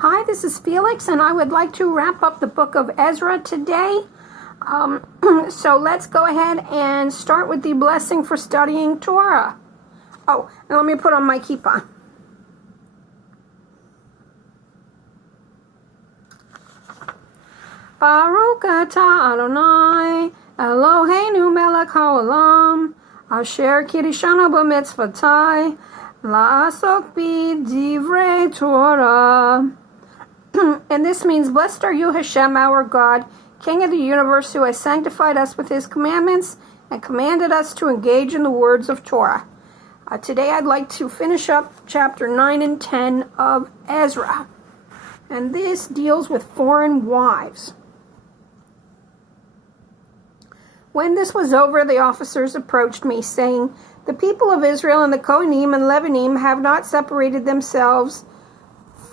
Hi, this is Felix, and I would like to wrap up the book of Ezra today. So let's go ahead and start with the blessing for studying Torah. Oh, and let me put on my kippah. Baruch atah Adonai, Eloheinu melech haolam, asher kirishanu b'mitzvotai, la'asok b'divrei Torah. And this means, blessed are you, Hashem, our God, King of the universe, who has sanctified us with his commandments and commanded us to engage in the words of Torah. Today I'd like to finish up chapter 9 and 10 of Ezra. And this deals with foreign wives. When this was over, the officers approached me, saying, "The people of Israel and the Kohanim and Levinim have not separated themselves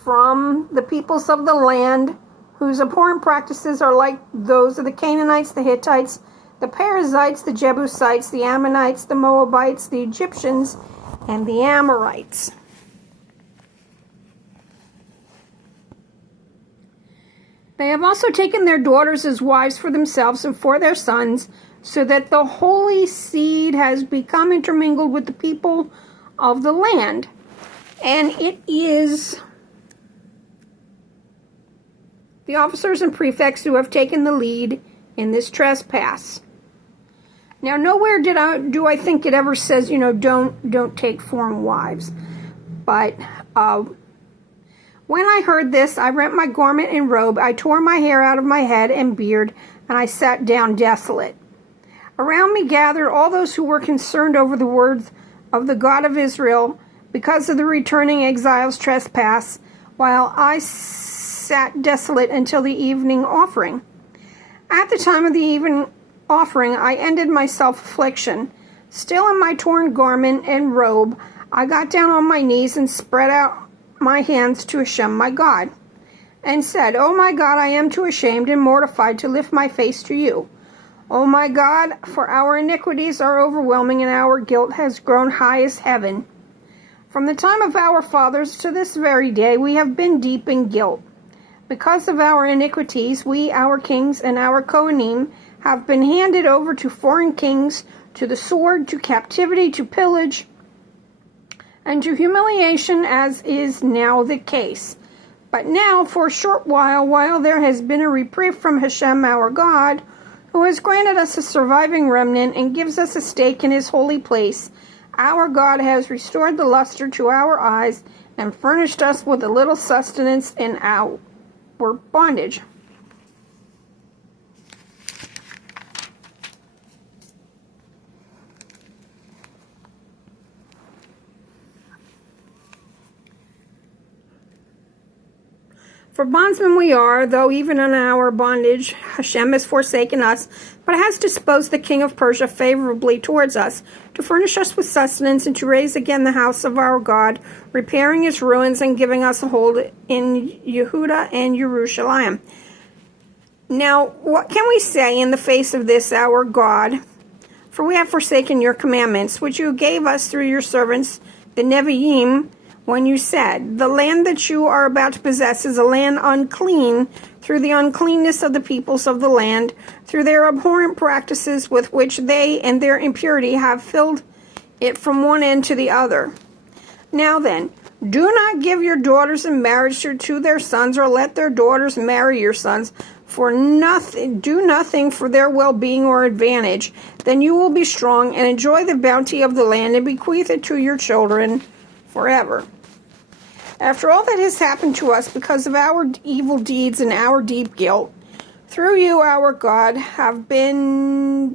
from the peoples of the land, whose abhorrent practices are like those of the Canaanites, the Hittites, the Perizzites, the Jebusites, the Ammonites, the Moabites, the Egyptians, and the Amorites." They have also taken their daughters as wives for themselves and for their sons, so that the holy seed has become intermingled with the people of the land. And it is the officers and prefects who have taken the lead in this trespass. Now, nowhere do I think it ever says, don't take foreign wives. But when I heard this, I rent my garment and robe, I tore my hair out of my head and beard, and I sat down desolate. Around me gathered all those who were concerned over the words of the God of Israel because of the returning exiles' trespass, while I sat desolate until the evening offering. At the time of the evening offering, I ended my self-affliction. Still in my torn garment and robe, I got down on my knees and spread out my hands to Hashem, my God, and said, "O my God, I am too ashamed and mortified to lift my face to you. O my God, for our iniquities are overwhelming and our guilt has grown high as heaven. From the time of our fathers to this very day, we have been deep in guilt. Because of our iniquities, we, our kings, and our Kohanim have been handed over to foreign kings, to the sword, to captivity, to pillage, and to humiliation, as is now the case. But now, for a short while there has been a reprieve from Hashem our God, who has granted us a surviving remnant and gives us a stake in his holy place, our God has restored the luster to our eyes and furnished us with a little sustenance in our bondage." For bondsmen we are, though even in our bondage Hashem has forsaken us, but has disposed the king of Persia favorably towards us, to furnish us with sustenance and to raise again the house of our God, repairing its ruins and giving us a hold in Yehuda and Jerusalem. Now, what can we say in the face of this, our God? For we have forsaken your commandments, which you gave us through your servants, the Nevi'im, when you said, "The land that you are about to possess is a land unclean through the uncleanness of the peoples of the land, through their abhorrent practices with which they and their impurity have filled it from one end to the other. Now then, do not give your daughters in marriage to their sons, or let their daughters marry your sons, for do nothing for their well-being or advantage. Then you will be strong and enjoy the bounty of the land and bequeath it to your children forever." After all that has happened to us because of our evil deeds and our deep guilt, although you, our God, have been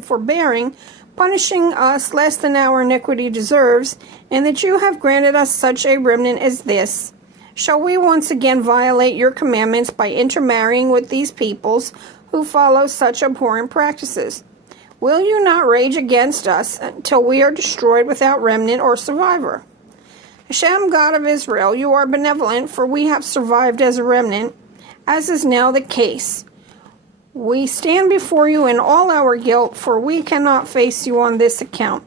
forbearing, punishing us less than our iniquity deserves, and that you have granted us such a remnant as this, shall we once again violate your commandments by intermarrying with these peoples who follow such abhorrent practices? Will you not rage against us until we are destroyed without remnant or survivor? Hashem, God of Israel, you are benevolent, for we have survived as a remnant, as is now the case. We stand before you in all our guilt, for we cannot face you on this account.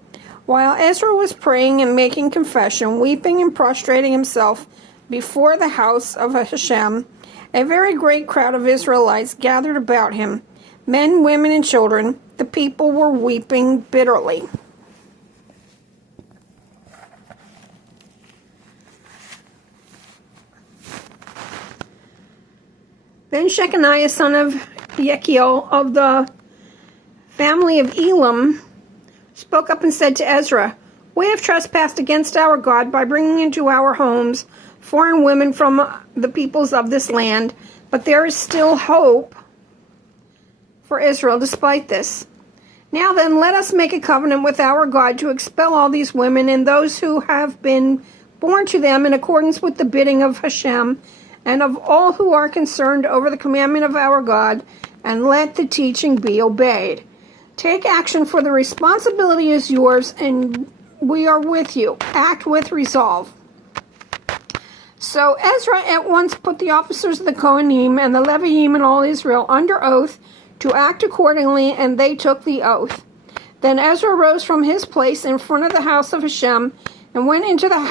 While Ezra was praying and making confession, weeping and prostrating himself before the house of Hashem, a very great crowd of Israelites gathered about him, men, women, and children. The people were weeping bitterly. Then Shechaniah, son of Yechiel, of the family of Elam, spoke up and said to Ezra, "We have trespassed against our God by bringing into our homes foreign women from the peoples of this land, but there is still hope for Israel despite this. Now then, let us make a covenant with our God to expel all these women and those who have been born to them in accordance with the bidding of Hashem, and of all who are concerned over the commandment of our God, and let the teaching be obeyed. Take action, for the responsibility is yours, and we are with you. Act with resolve." So Ezra at once put the officers of the Kohanim and the Leviim and all Israel under oath to act accordingly, and they took the oath. Then Ezra rose from his place in front of the house of Hashem and went into the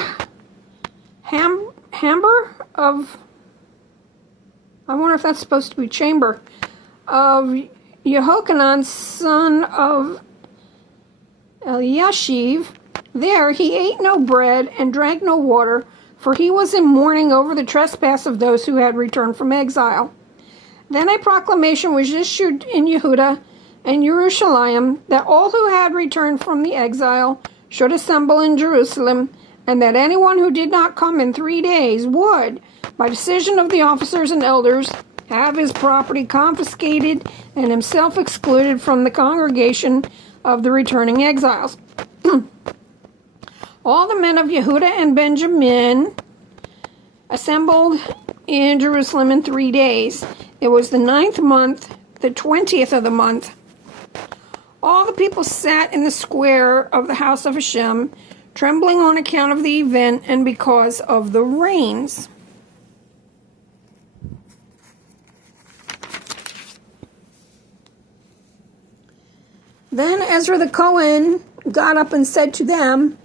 chamber of, I wonder if that's supposed to be chamber, of Yehochanan, son of Eliashiv. There he ate no bread and drank no water, for he was in mourning over the trespass of those who had returned from exile. Then a proclamation was issued in Yehuda and Jerusalem that all who had returned from the exile should assemble in Jerusalem, and that anyone who did not come in 3 days would, by decision of the officers and elders, have his property confiscated and himself excluded from the congregation of the returning exiles. All the men of Yehuda and Benjamin assembled in Jerusalem in 3 days. It was the 9th month, the 20th of the month. All the people sat in the square of the house of Hashem, trembling on account of the event and because of the rains. Then Ezra the Cohen got up and said to them,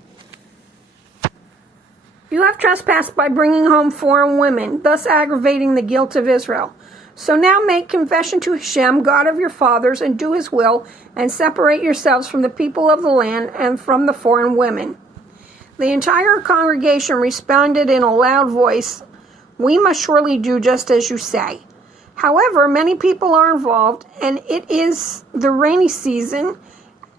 "You have trespassed by bringing home foreign women, thus aggravating the guilt of Israel. So now make confession to Hashem, God of your fathers, and do his will, and separate yourselves from the people of the land and from the foreign women." The entire congregation responded in a loud voice, "We must surely do just as you say." However, many people are involved, and it is the rainy season.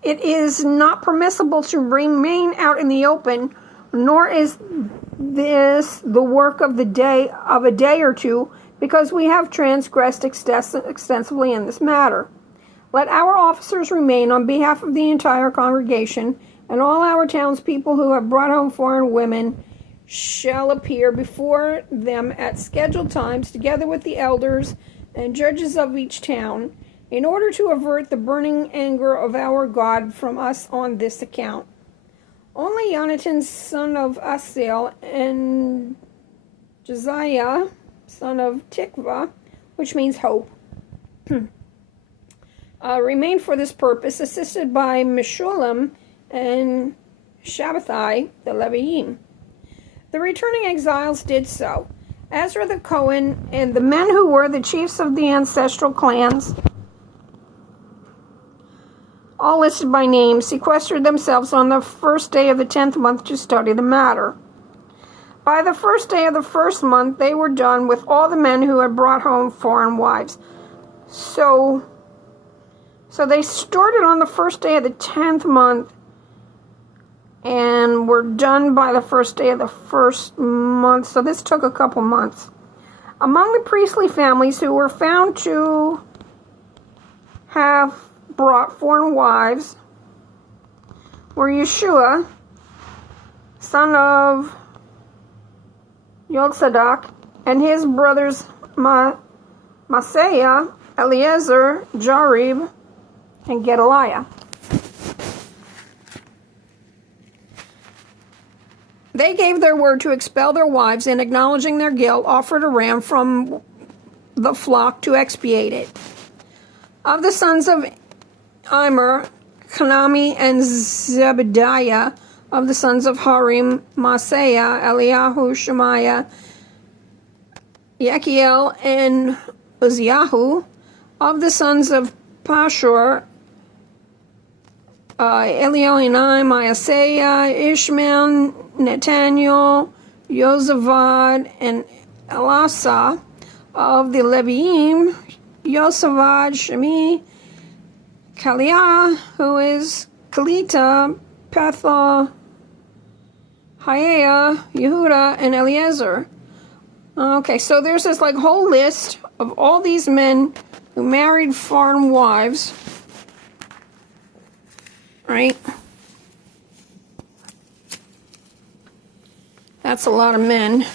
It is not permissible to remain out in the open, nor is this the work of a day or two, because we have transgressed extensively in this matter. Let our officers remain on behalf of the entire congregation, and all our townspeople who have brought home foreign women shall appear before them at scheduled times, together with the elders and judges of each town, in order to avert the burning anger of our God from us on this account. Only Jonathan, son of Asel, and Josiah, son of Tikva, which means hope, remained for this purpose, assisted by Meshullam and Shabbathai, the Leviim. The returning exiles did so. Ezra the Cohen and the men who were the chiefs of the ancestral clans, all listed by name, sequestered themselves on the first day of the 10th month to study the matter. By the first day of the first month, they were done with all the men who had brought home foreign wives. So they started on the first day of the 10th month and were done by the first day of the first month. So this took a couple months. Among the priestly families who were found to have brought foreign wives were Yeshua, son of Yodsadak, and his brothers Maaseiah, Eliezer, Jarib, and Gedaliah. They gave their word to expel their wives, and acknowledging their guilt, offered a ram from the flock to expiate it. Of the sons of Immer, Hanami, and Zebediah. Of the sons of Harim, Maaseiah, Eliyahu, Shemaiah, Yechiel and Uzziahu. Of the sons of Pashur, Elioenai, Maaseiah, Ishmael, Nathaniel, Yozavad, and Elasa. Of the Leviim, Yosavad, Shemi, Kaliah, who is Kalita, Petha, Hiah, Yehuda, and Eliezer. Okay, so there's this like whole list of all these men who married foreign wives, right? That's a lot of men.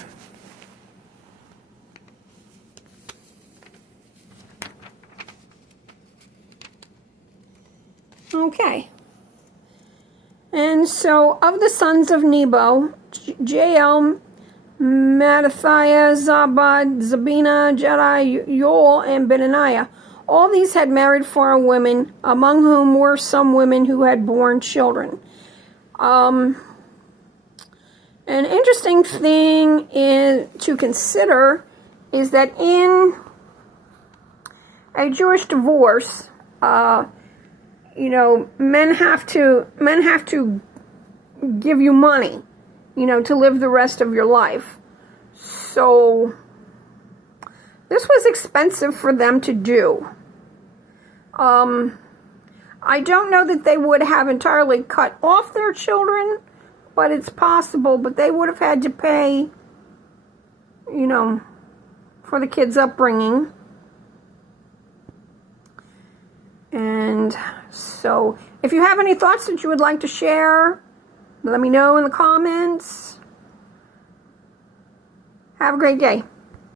Okay. And so, of the sons of Nebo, Jael, Mattathiah, Zabad, Zabina, Jedi, Yoel, and Benaniah. All these had married foreign women, among whom were some women who had borne children. An interesting thing to consider is that in a Jewish divorce, men have to give you money, to live the rest of your life. So this was expensive for them to do. I don't know that they would have entirely cut off their children, but it's possible. But they would have had to pay, for the kids' upbringing. And so, if you have any thoughts that you would like to share, let me know in the comments. Have a great day.